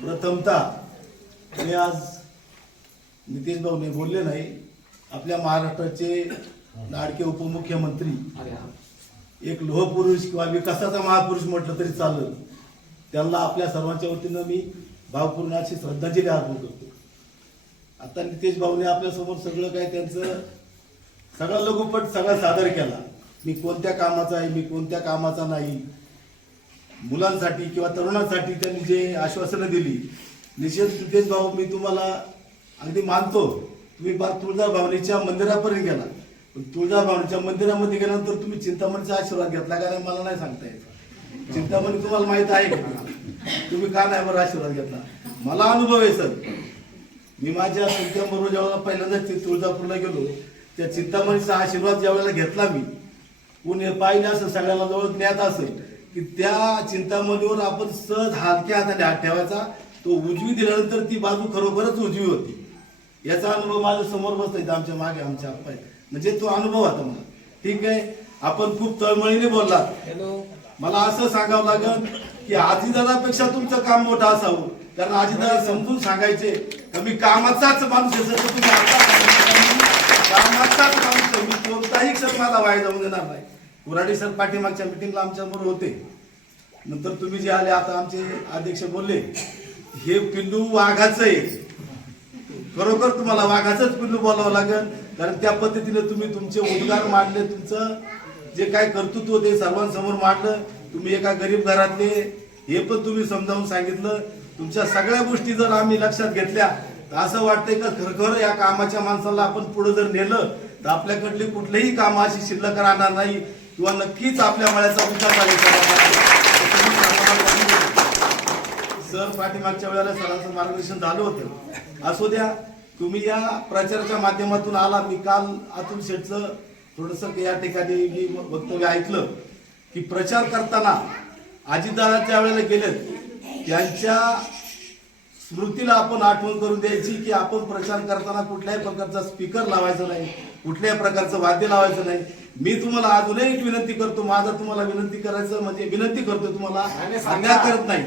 प्रथमतः मी आज नितेश भाऊने बोलले नाही आपल्या महाराष्ट्राचे लाडके उपमुख्यमंत्री एक लोहपुरुष किंवा विकासाचा महापुरुष म्हटलं तरी चालेल. त्यांना आपल्या सर्वांच्या वतीनं मी भावपूर्ण अशी श्रद्धांजली अर्पण करतो. आता नितेश भाऊने आपल्यासमोर सगळं काय त्यांचं सगळा लघुपट सगळा सादर केला. मी कोणत्या कामाचा आहे मी कोणत्या कामाचा नाही मुलांसाठी किंवा तरुणांसाठी त्यांनी जे आश्वासनं दिली निश्चित नितेश भाऊ मी तुम्हाला अगदी मानतो तुम्ही बा तुळजा भावनेच्या मंदिरापर्यंत गेला. पण तुळजा भावनेच्या मंदिरामध्ये गेल्यानंतर तुम्ही चिंतामणीचा आशीर्वाद घेतला का नाही मला नाही सांगता येत. चिंतामणी तुम्हाला माहीत आहे का? तुम्ही का नाही बरं आशीर्वाद घेतला? मला अनुभव आहे सर. मी माझ्या तुमच्याबरोबर ज्यावेळेला पहिल्यांदाच ते तुळजापूरला गेलो त्या चिंतामणीचा आशीर्वाद ज्यावेळेला घेतला मी पुणे पाहिलं असं सगळ्याला जवळ ज्ञात असेल की त्या चिंतामणीवर आपण सहज हलक्या हाताने हात ठेवायचा. तो उजवी दिल्यानंतर ती बाजू खरोखरच उजवी होती. याचा अनुभव माझ्यासमोर बसता आमच्या मागे आमच्या पाय म्हणजे तो अनुभव होता मला. ठीक आहे? आपण खूप तळमळीने बोललात. मला असं सांगावं लागेल की आजीदादापेक्षा तुमचं काम मोठं असावं. कारण आजीदादा समजून सांगायचे का मी कामाचाच माणूस आहे आता कामाचाच माणूस मी कोणताही क्षण मला वाया जाऊन देणार नाही. कुराडी सर पाठीमागच्या मिटिंगला आमच्याबरोबर होते. नंतर तुम्ही जे आले आता आमचे अध्यक्ष बोलले हे पिल्लू वाघाचं आहे. खरोखर तुम्हाला वाघाचंच पिल्लू बोलावं लागेल. कारण त्या पद्धतीने तुम्ही तुमचे उद्गार मांडले तुमचं जे काय कर्तृत्व ते सर्वांसमोर मांडलं. तुम्ही एका गरीब घरातले हे पण तुम्ही समजावून सांगितलं. तुमच्या सगळ्या गोष्टी जर आम्ही लक्षात घेतल्या तर असं वाटतंय का खरखर या कामाच्या माणसाला आपण पुढे जर नेलं तर आपल्याकडली कुठलंही काम अशी शिल्लक राहणार नाही. किंवा नक्कीच आपल्या मळ्याचा विकास झाला सर पाठीमागच्या वेळेला सरांचं मार्गदर्शन झालं होतं. असू द्या तुम्ही या प्रचाराच्या माध्यमातून आला. मी काल अतुल शेठचं थोडस या ठिकाणी मी वक्तव्य ऐकलं की प्रचार करताना अजितदादा ज्या वेळेला गेलेत. त्यांच्या स्मृतीला आपण आठवण करून द्यायची की आपण प्रचार करताना कुठल्याही प्रकारचा स्पीकर लावायचा नाही कुठल्याही प्रकारचं वाद्य लावायचं नाही. मी तुम्हाला अजूनही एक विनंती करतो माझा तुम्हाला विनंती करायचं म्हणजे विनंती करतो तुम्हाला सांगा. करत नाही.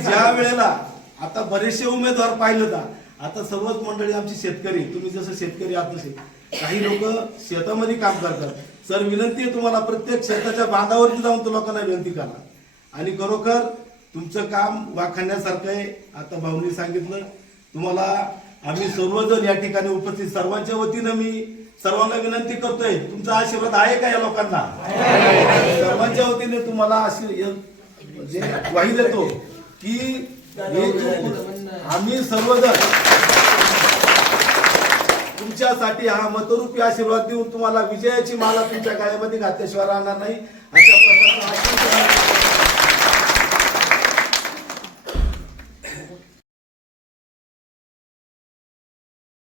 ज्या वेळेला आता बरेचसे उमेदवार पाहिलं का आता सर्वच मंडळी आमची शेतकरी तुम्ही जसं शेतकरी आहात तसे काही लोक शेतामध्ये काम करतात सर विनंती आहे तुम्हाला प्रत्येक शेताच्या बांधावरती जाऊन तो लोकांना विनंती करा आणि खरोखर तुमचं काम वाखाणण्यासारखं आहे आता भाऊनी सांगितलं तुम्हाला आम्ही सर्वजण या ठिकाणी उपस्थित. सर्वांच्या वतीनं मी सर्वांना विनंती करतोय. तुमचा आशीर्वाद आहे का या लोकांना? सर्वांच्या वतीने तुम्हाला म्हणजे ग्वाही देतो की आम्ही सर्वजण तुमच्यासाठी हा मतरूपी आशीर्वाद देऊन तुम्हाला विजयाची माला तुमच्या गाळ्यामध्ये घातल्याशिवाय राहणार नाही. अशा प्रकारचा आशीर्वाद